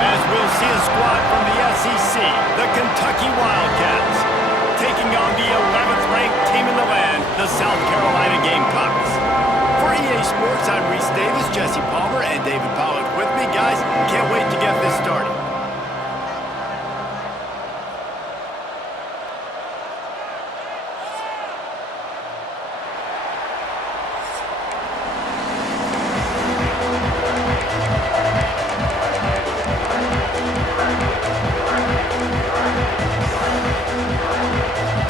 As we'll see a squad from the SEC, the Kentucky Wildcats, taking on the 11th ranked team in the land, the South Carolina Gamecocks. For EA Sports, I'm Reese Davis, Jesse Palmer, and David Pollock with me. Guys, can't wait to get this started.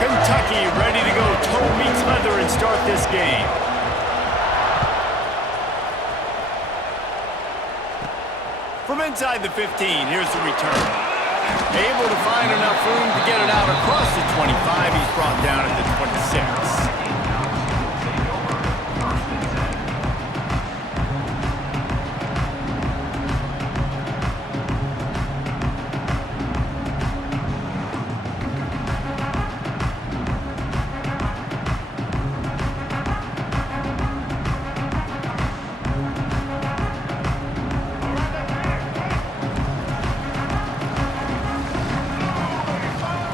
Kentucky ready to go toe meets leather and start this game. From inside the 15, here's the return. Able to find enough room to get it out across the 25. He's brought down at the 26.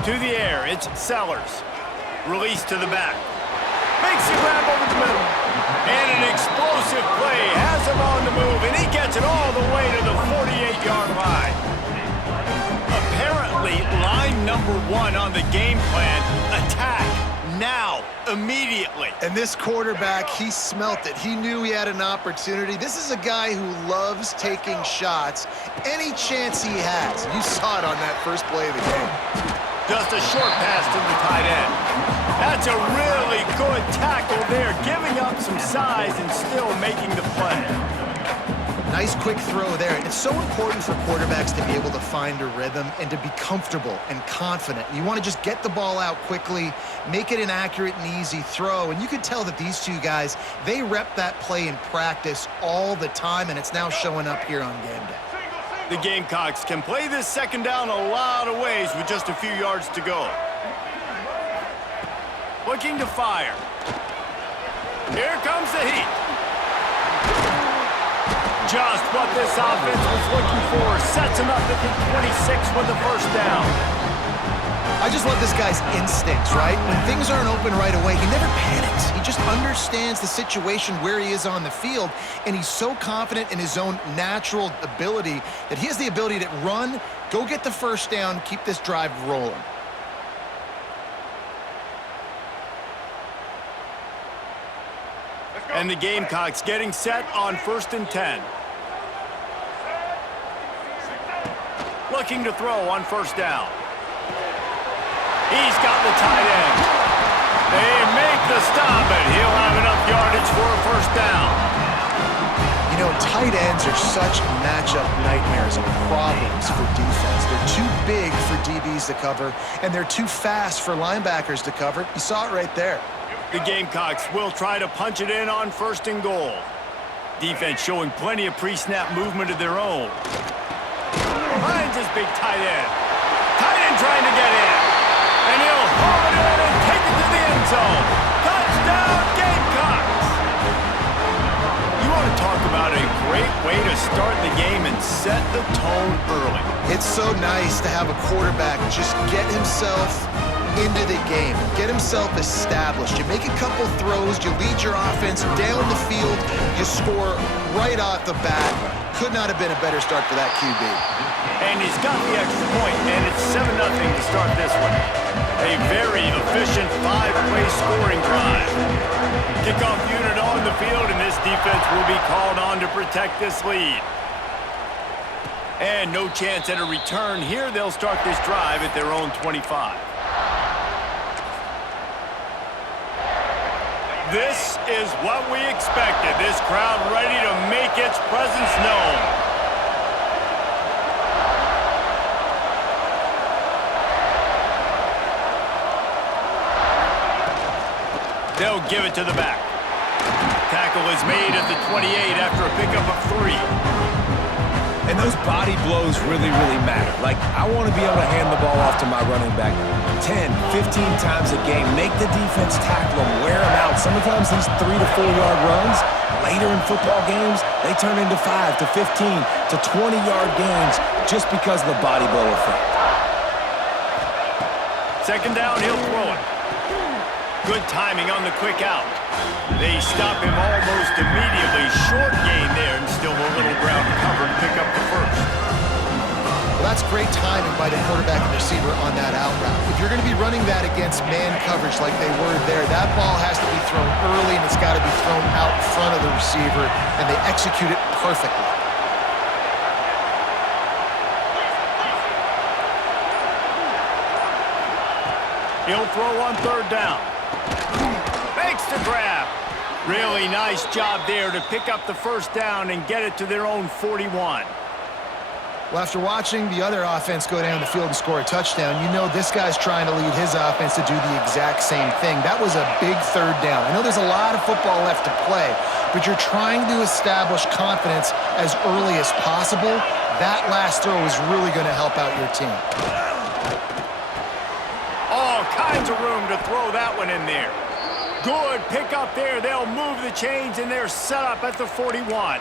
To the air, it's Sellers. Release to the back. Makes the grab over the middle. And an explosive play has him on the move, and he gets it all the way to the 48-yard line. Apparently, line number one on the game plan, attack now, immediately. And this quarterback, he smelt it. He knew he had an opportunity. This is a guy who loves taking shots any chance he has. You saw it on that first play of the game. Just a short pass to the tight end. That's a really good tackle there, giving up some size and still making the play. Nice quick throw there. It's so important for quarterbacks to be able to find a rhythm and to be comfortable and confident. You want to just get the ball out quickly, make it an accurate and easy throw. And you could tell that these two guys, they rep that play in practice all the time, and it's now showing up here on game day. The Gamecocks can play this second down a lot of ways with just a few yards to go. Looking to fire. Here comes the heat. Just what this offense was looking for. Sets him up at the 26 with the first down. I just love this guy's instincts, right? When things aren't open right away, he never panics. He just understands the situation where he is on the field, and he's so confident in his own natural ability that he has the ability to run, go get the first down, keep this drive rolling. And the Gamecocks getting set on 1st and 10. Looking to throw on first down. He's got the tight end. They make the stop, and he'll have enough yardage for a first down. You know, tight ends are such matchup nightmares and problems for defense. They're too big for DBs to cover, and they're too fast for linebackers to cover. You saw it right there. The Gamecocks will try to punch it in on 1st and goal. Defense showing plenty of pre-snap movement of their own. Finds his big tight end. Tight end trying to get in. And he'll haul it in and take it to the end zone. Touchdown, Gamecocks! You want to talk about a great way to start the game and set the tone early. It's so nice to have a quarterback just get himself into the game, get himself established. You make a couple throws, you lead your offense down the field, you score right off the bat. Could not have been a better start for that QB. And he's got the extra point, and it's 7-0 to start this one. A very efficient 5-play scoring drive. Kickoff unit on the field, and this defense will be called on to protect this lead. And no chance at a return here. They'll start this drive at their own 25. This is what we expected. This crowd ready to make its presence known. They'll give it to the back. Tackle is made at the 28 after a pickup of 3. And those body blows really, really matter. Like, I want to be able to hand the ball off to my running back 10, 15 times a game. Make the defense tackle him, wear him out. Sometimes these 3 to 4 yard runs later in football games, they turn into 5 to 15 to 20-yard gains just because of the body blow effect. Second down, he'll throw it. Good timing on the quick out. They stop him almost immediately. Short gain there, and still a little ground to cover to pick up the first. Well, that's great timing by the quarterback and receiver on that out route. If you're going to be running that against man coverage like they were there, that ball has to be thrown early, and it's got to be thrown out in front of the receiver, and they execute it perfectly. He'll throw on third down. Makes the grab. Really nice job there to pick up the first down and get it to their own 41. Well, after watching the other offense go down the field and score a touchdown, you know this guy's trying to lead his offense to do the exact same thing. That was a big third down. I know there's a lot of football left to play, but you're trying to establish confidence as early as possible. That last throw is really going to help out your team. All kinds of room to throw that one in there. Good pick up there. They'll move the chains, and they're set up at the 41.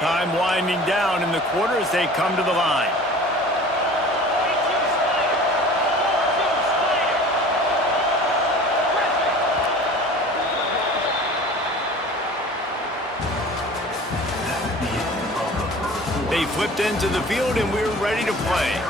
Time winding down in the quarter as they come to the line. They flipped into the field, and we're ready to play.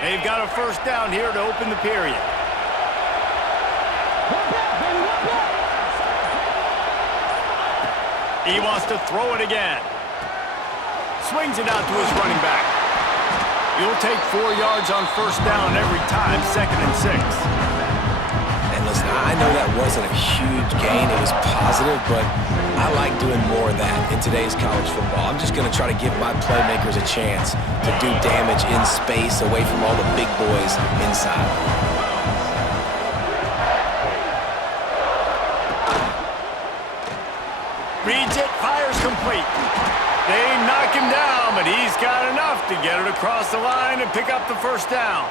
They've got a first down here to open the period. He wants to throw it again. Swings it out to his running back. He'll take 4 yards on first down every time, 2nd and 6. And listen, I know that wasn't a huge gain. It was positive, but I like doing more of that in today's college football. I'm just going to try to give my playmakers a chance to do damage in space away from all the big boys inside. Reads it, fires complete. They knock him down, but he's got enough to get it across the line and pick up the first down.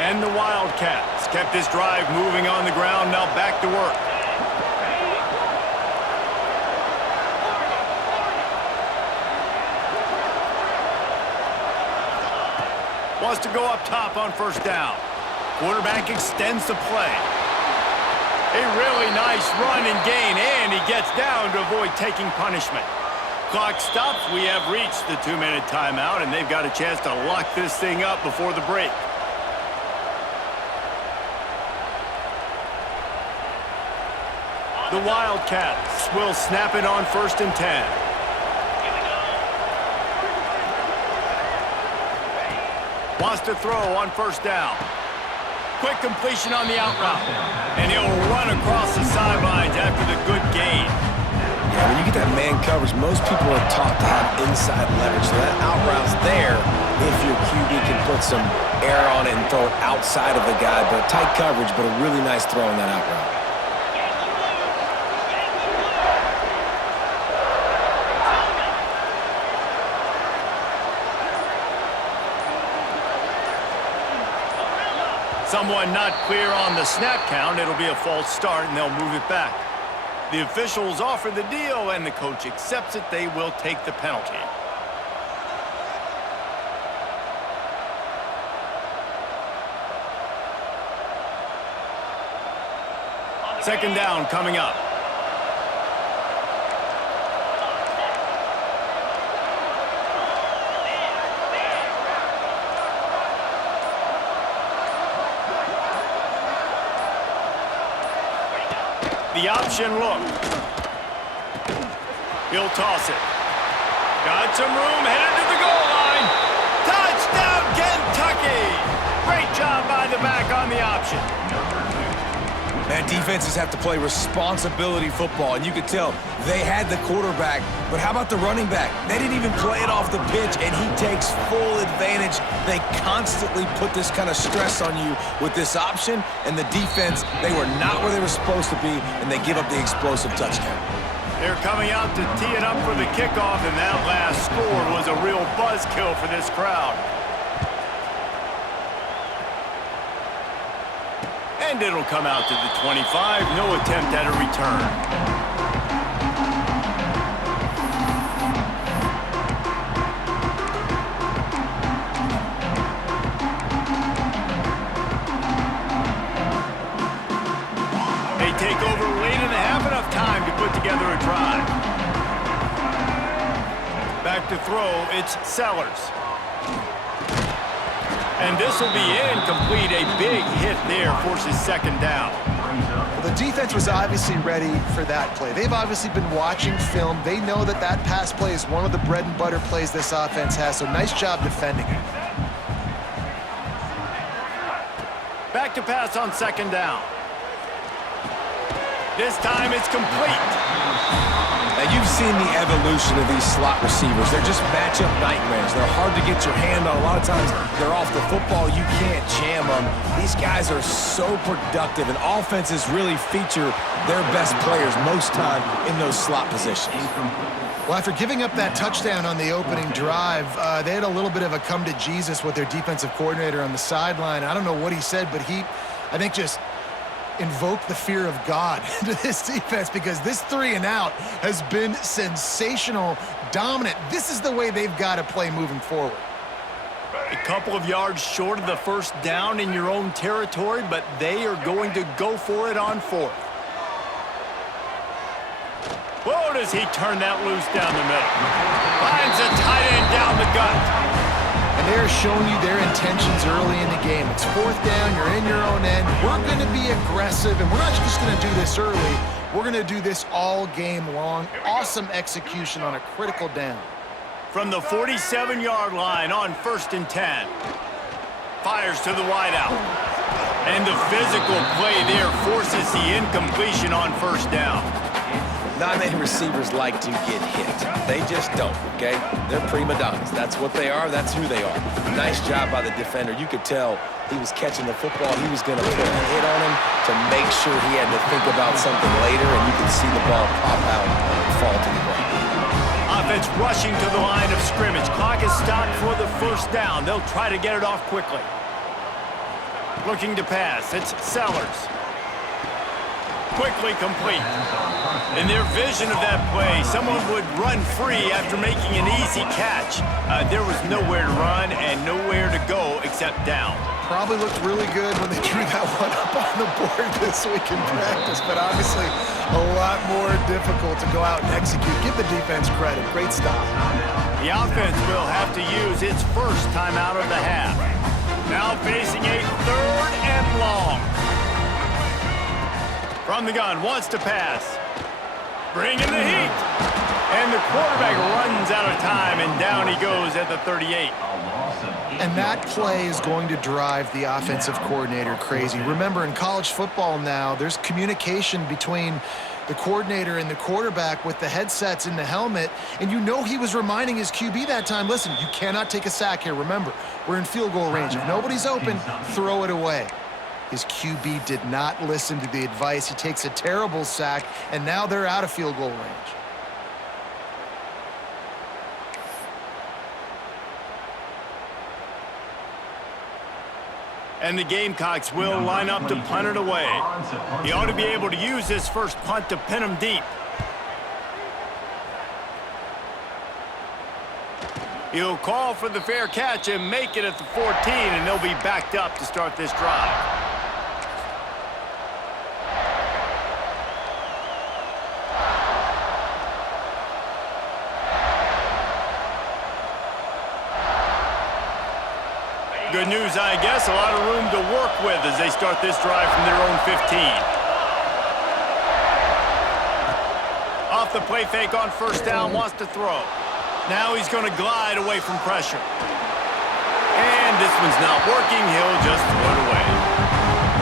And the Wildcats kept this drive moving on the ground, now back to work. Wants to go up top on first down. Quarterback extends the play. A really nice run and gain, and he gets down to avoid taking punishment. Clock stops. We have reached the 2-minute timeout, and they've got a chance to lock this thing up before the break. The Wildcats will snap it on 1st and 10. Wants to throw on first down. Quick completion on the out route. And he'll run across the sidelines after the good gain. Yeah, when you get that man coverage, most people are taught to have inside leverage. So that out route's there if your QB can put some air on it and throw it outside of the guy. But tight coverage, but a really nice throw on that out route. Someone not clear on the snap count. It'll be a false start, and they'll move it back. The officials offer the deal, and the coach accepts it. They will take the penalty. Second down coming up. The option look. He'll toss it. Got some room, headed to the goal line. Touchdown, Kentucky! Great job by the back on the option. Man, defenses have to play responsibility football, and you could tell they had the quarterback, but how about the running back? They didn't even play it off the pitch, and he takes full advantage. They constantly put this kind of stress on you with this option, and the defense, they were not where they were supposed to be, and they give up the explosive touchdown. They're coming out to tee it up for the kickoff, and that last score was a real buzzkill for this crowd. And it'll come out to the 25. No attempt at a return. They take over late in the half, enough time to put together a drive. Back to throw, it's Sellers. And this will be incomplete. A big hit there forces second down. Well, the defense was obviously ready for that play. They've obviously been watching film. They know that that pass play is one of the bread and butter plays this offense has, so nice job defending it. Back to pass on second down. This time it's complete. Now, you've seen the evolution of these slot receivers. They're just matchup nightmares. They're hard to get your hand on. A lot of times, they're off the football. You can't jam them. These guys are so productive, and offenses really feature their best players most time in those slot positions. Well, after giving up that touchdown on the opening drive, they had a little bit of a come to Jesus with their defensive coordinator on the sideline. I don't know what he said, but he, I think, just invoke the fear of God into this defense, because this 3-and-out has been sensational, dominant. This is the way they've got to play moving forward. A couple of yards short of the first down in your own territory, but they are going to go for it on fourth. Whoa, does he turn that loose down the middle. Finds a tight end down the gut. And they're showing you their intentions early in the game. It's fourth down, you're in your own end. We're going to be aggressive, and we're not just going to do this early. We're going to do this all game long. Awesome execution on a critical down. From the 47-yard line on 1st and 10. Fires to the wideout. And the physical play there forces the incompletion on first down. Not many receivers like to get hit. They just don't, okay? They're prima donnas. That's what they are. That's who they are. Nice job by the defender. You could tell he was catching the football. He was going to put a hit on him to make sure he had to think about something later, and you could see the ball pop out and fall to the ground. Offense rushing to the line of scrimmage. Clock is stopped for the first down. They'll try to get it off quickly. Looking to pass. It's Sellers. Quickly complete. In their vision of that play, someone would run free after making an easy catch. There was nowhere to run and nowhere to go except down. Probably looked really good when they drew that one up on the board this week in practice, but obviously a lot more difficult to go out and execute. Give the defense credit. Great stop. The offense will have to use its first time out of the half. Now facing a 3rd and long. From the gun, wants to pass. Bring in the heat. And the quarterback runs out of time, and down he goes at the 38. And that play is going to drive the offensive coordinator crazy. Remember, in college football now, there's communication between the coordinator and the quarterback with the headsets in the helmet, and you know he was reminding his QB that time, listen, you cannot take a sack here. Remember, we're in field goal range. If nobody's open, throw it away. His QB did not listen to the advice. He takes a terrible sack, and now they're out of field goal range. And the Gamecocks will line up to punt it away. He ought to be able to use this first punt to pin him deep. He'll call for the fair catch and make it at the 14, and they'll be backed up to start this drive. Good news, I guess. A lot of room to work with as they start this drive from their own 15. Off the play fake on first down, wants to throw. Now he's going to glide away from pressure. And this one's not working. He'll just throw it away.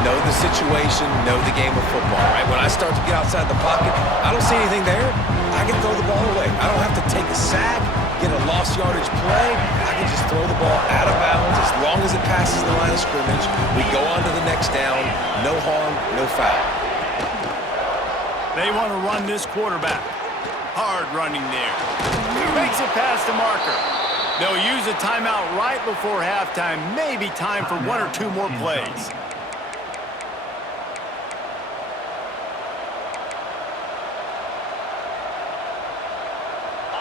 know the situation, know the game of football, right? When I start to get outside the pocket, I don't see anything there. I can throw the ball away. I don't have to take a sack, get a lost yardage play. I can just throw the ball out of bounds as long as it passes the line of scrimmage. We go on to the next down. No harm, no foul. They want to run this quarterback. Hard running there. Makes it past the marker. They'll use a timeout right before halftime. Maybe time for one or two more plays.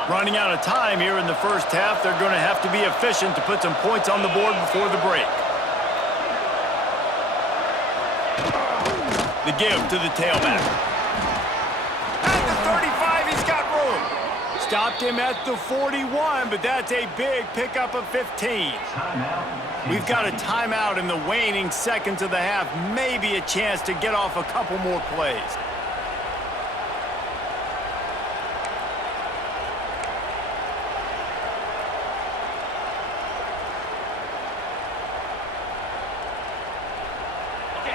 Running out of time here in the first half. They're going to have to be efficient to put some points on the board before the break. The give to the tailback. At the 35, he's got room. Stopped him at the 41, but that's a big pickup of 15. We've got a timeout in the waning seconds of the half. Maybe a chance to get off a couple more plays.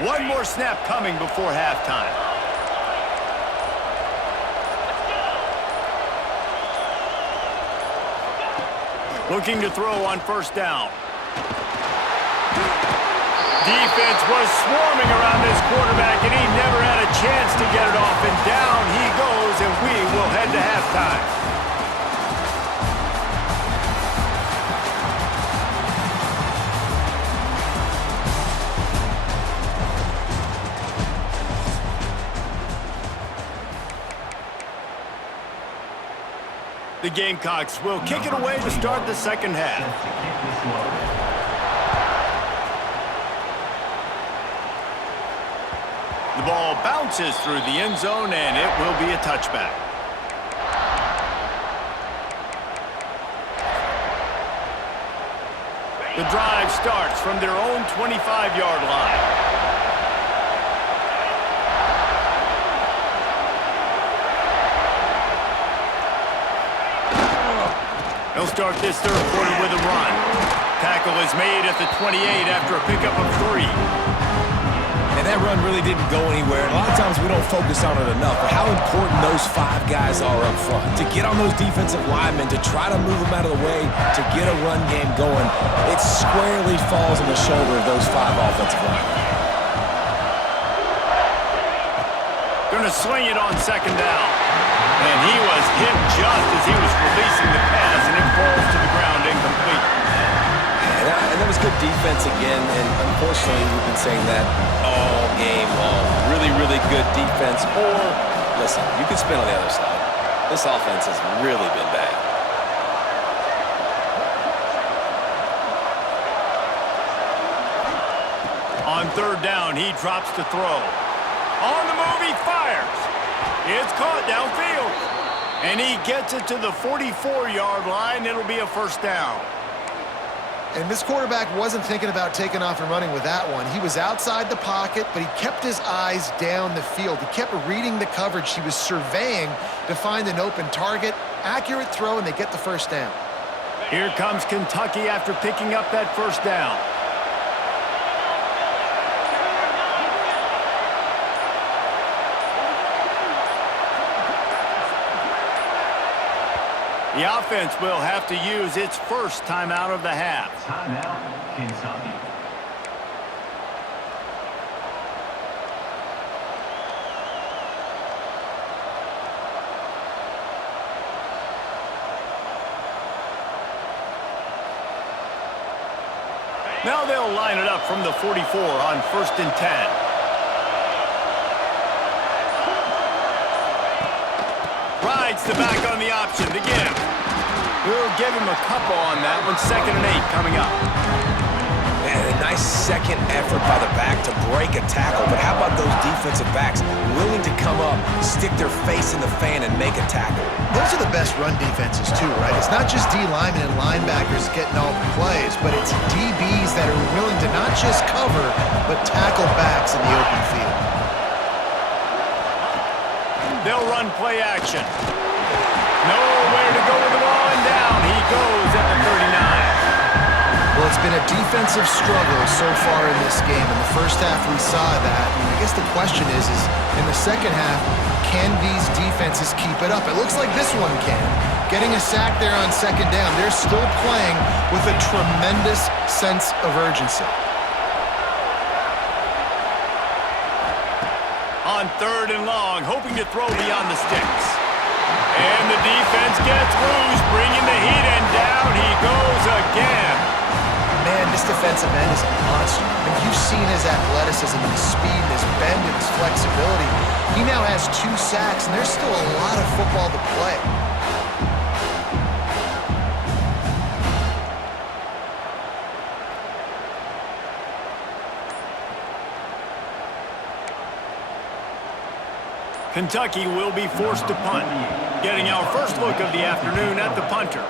One more snap coming before halftime. Looking to throw on first down. Defense was swarming around this quarterback, and he never had a chance to get it off. And down he goes, and we will head to halftime. The Gamecocks will kick it away to start the second half. The ball bounces through the end zone, and it will be a touchback. The drive starts from their own 25-yard line. They'll start this third quarter with a run. Tackle is made at the 28 after a pickup of 3. And that run really didn't go anywhere. A lot of times we don't focus on it enough, but how important those 5 guys are up front. To get on those defensive linemen, to try to move them out of the way, to get a run game going, it squarely falls on the shoulder of those 5 offensive linemen. Going to swing it on second down. And he was hit just as he was releasing the pass, and it falls to the ground incomplete. And that was good defense again, and unfortunately we've been saying that all game long. Really, really good defense. Or, listen, you can spin on the other side. This offense has really been bad. On third down, he drops to throw. On the move, he fires. It's caught downfield. And he gets it to the 44-yard line. It'll be a first down. And this quarterback wasn't thinking about taking off and running with that one. He was outside the pocket, but he kept his eyes down the field. He kept reading the coverage. He was surveying to find an open target. Accurate throw, and they get the first down. Here comes Kentucky after picking up that first down. The offense will have to use its first timeout of the half. Timeout, Kentucky. Now they'll line it up from the 44 on 1st and 10. Rides the back on the option to give. We'll give him a couple on that one. 2nd and 8 coming up. Man, a nice second effort by the back to break a tackle. But how about those defensive backs willing to come up, stick their face in the fan, and make a tackle? Those are the best run defenses, too, right? It's not just D linemen and linebackers getting all the plays, but it's DBs that are willing to not just cover, but tackle backs in the open field. They'll run play action. Nowhere to go with the ball, and down he goes at the 39. Well, it's been a defensive struggle so far in this game. In the first half, we saw that. And I guess the question is in the second half, can these defenses keep it up? It looks like this one can. Getting a sack there on second down. They're still playing with a tremendous sense of urgency. On 3rd and long, hoping to throw beyond the sticks. And the defense gets loose, bringing the heat, and down he goes again. Man, this defensive end is a monster. And you've seen his athleticism, his speed, his bend, and his flexibility. He now has 2 sacks, and there's still a lot of football to play. Kentucky will be forced to punt, getting our first look of the afternoon at the punter.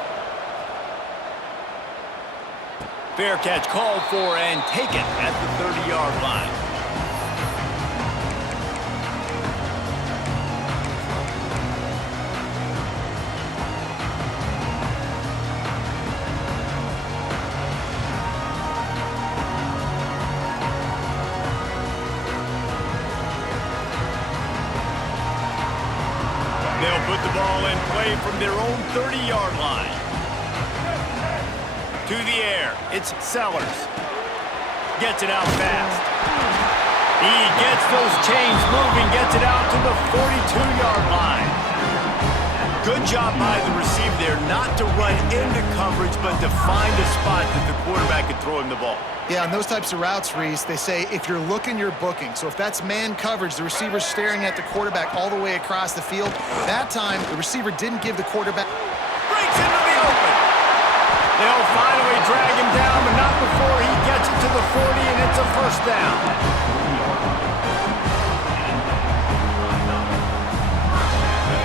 Fair catch called for and taken at the 30-yard line. They'll put the ball in play from their own 30-yard line. To the air, it's Sellers. Gets it out fast. He gets those chains moving, gets it out to the 42-yard line. Good job by the receiver there not to run into coverage, but to find a spot that the quarterback could throw him the ball. Yeah, on those types of routes, Reese, they say if you're looking, you're booking. So if that's man coverage, the receiver's staring at the quarterback all the way across the field. That time, the receiver didn't give the quarterback... Breaks into the open. They'll finally drag him down, but not before he gets it to the 40, and it's a first down.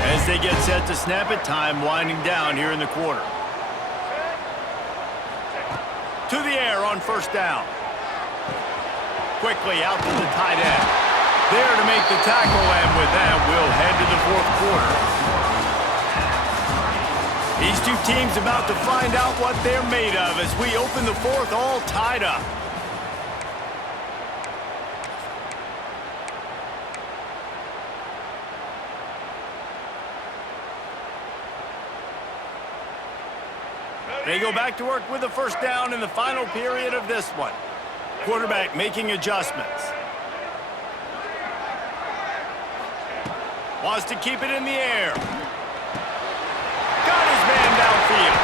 As they get set to snap it, time winding down here in the quarter. To the air on first down. Quickly out to the tight end. There to make the tackle, and with that, we'll head to the 4th quarter. These two teams about to find out what they're made of as we open the 4th all tied up. They go back to work with the first down in the final period of this one. Quarterback making adjustments. Wants to keep it in the air. Got his man downfield.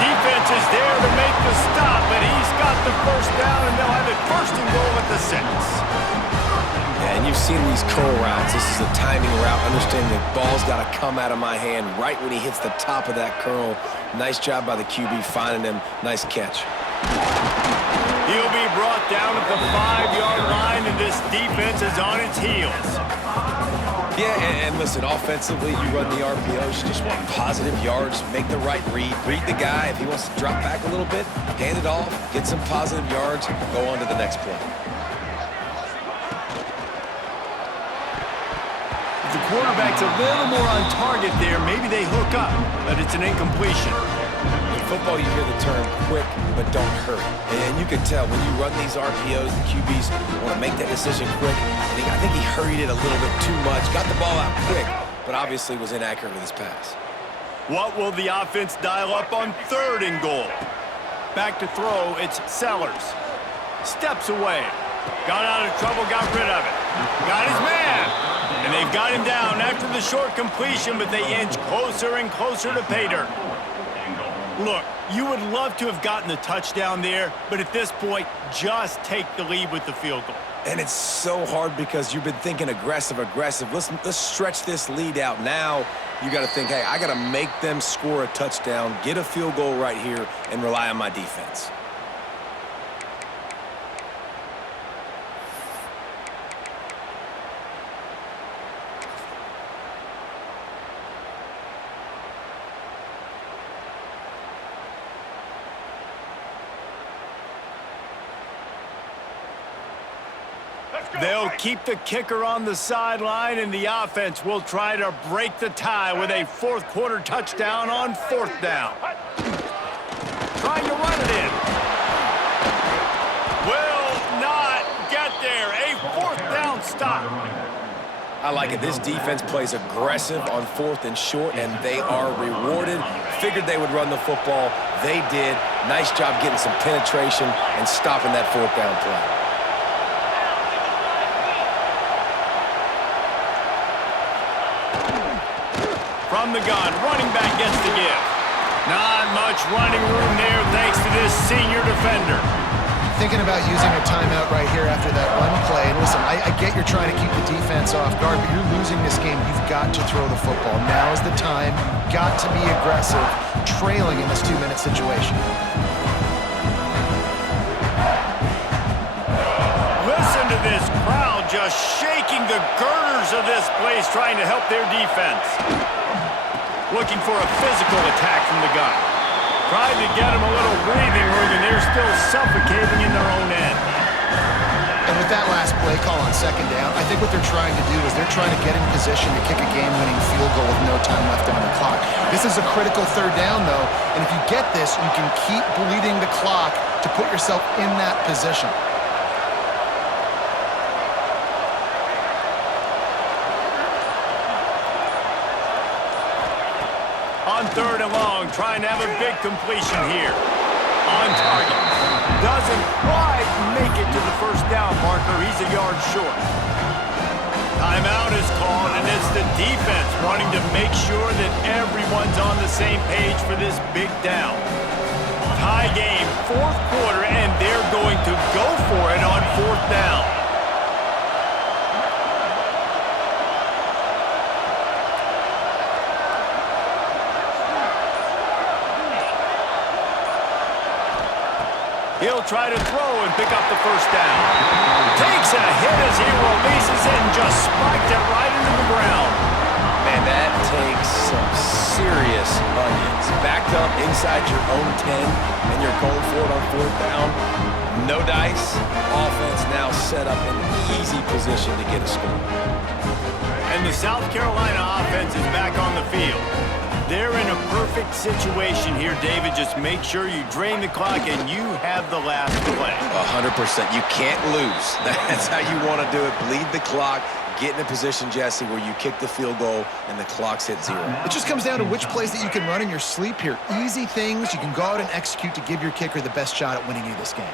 Defense is there to make the stop, but he's got the first down, and they'll have it 1st and goal at the 6. Yeah, and you've seen these curl routes. This is a timing route. Understanding the ball's got to come out of my hand right when he hits the top of that curl. Nice job by the QB finding him. Nice catch. He'll be brought down at the 5-yard line, and this defense is on its heels. Yeah, and listen, offensively, you run the RPOs. You just want positive yards, make the right read the guy. If he wants to drop back a little bit, hand it off, get some positive yards, go on to the next play. The quarterback's a little more on target there. Maybe they hook up, but it's an incompletion. In football, you hear the term quick, but don't hurry. And you can tell when you run these RPOs, the QBs want to make that decision quick. I think he hurried it a little bit too much, got the ball out quick, but obviously was inaccurate with his pass. What will the offense dial up on 3rd and goal? Back to throw, it's Sellers. Steps away. Got out of trouble, got rid of it. Got his man. And they've got him down after the short completion, but they inch closer and closer to pay dirt. Look, you would love to have gotten the touchdown there, but at this point, just take the lead with the field goal. And it's so hard because you've been thinking aggressive. Let's stretch this lead out. Now you got to think, hey, I got to make them score a touchdown, get a field goal right here, and rely on my defense. They'll keep the kicker on the sideline, and the offense will try to break the tie with a 4th quarter touchdown on 4th down. Trying to run it in. I like it. This defense plays aggressive on 4th and short, and they are rewarded. Figured they would run the football. They did. Nice job getting some penetration and stopping that 4th down play. From the gun, running back gets the give. Not much running room there thanks to this senior defender. Thinking about using a timeout right here after that run play. And listen, I get you're trying to keep the defense off guard, but you're losing this game. You've got to throw the football. Now is the time. You've got to be aggressive, trailing in this 2-minute situation. Listen to this crowd just shaking the girders of this place, trying to help their defense. Looking for a physical attack from the gun. Trying to get them a little breathing room, and they're still suffocating in their own end. And with that last play call on 2nd down, I think what they're trying to do is they're trying to get in position to kick a game-winning field goal with no time left on the clock. This is a critical 3rd down, though, and if you get this, you can keep bleeding the clock to put yourself in that position. On 3rd and long, trying to have a big completion here. On target. Doesn't quite make it to the 1st down marker. He's a yard short. Timeout is called, and it's the defense wanting to make sure that everyone's on the same page for this big down. Tie game, 4th quarter, and they're going to go for it on 4th down. He'll try to throw and pick up the 1st down. Takes a hit as he releases it and just spiked it right into the ground. Man, that takes some serious onions. Backed up inside your own 10, and you're going for it on 4th down. No dice. Offense now set up in easy position to get a score. And the South Carolina offense is back on the field. They're in a perfect situation here, David. Just make sure you drain the clock and you have the last play. 100%. You can't lose. That's how you want to do it. Bleed the clock. Get in a position, Jesse, where you kick the field goal and the clock's hit 0. It just comes down to which plays that you can run in your sleep here. Easy things you can go out and execute to give your kicker the best shot at winning you this game.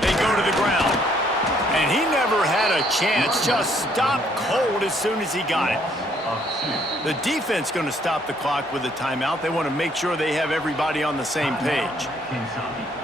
They go to the ground. And he never had a chance. Just stopped cold as soon as he got it. The defense going to stop the clock with a timeout. They want to make sure they have everybody on the same page. Kentucky.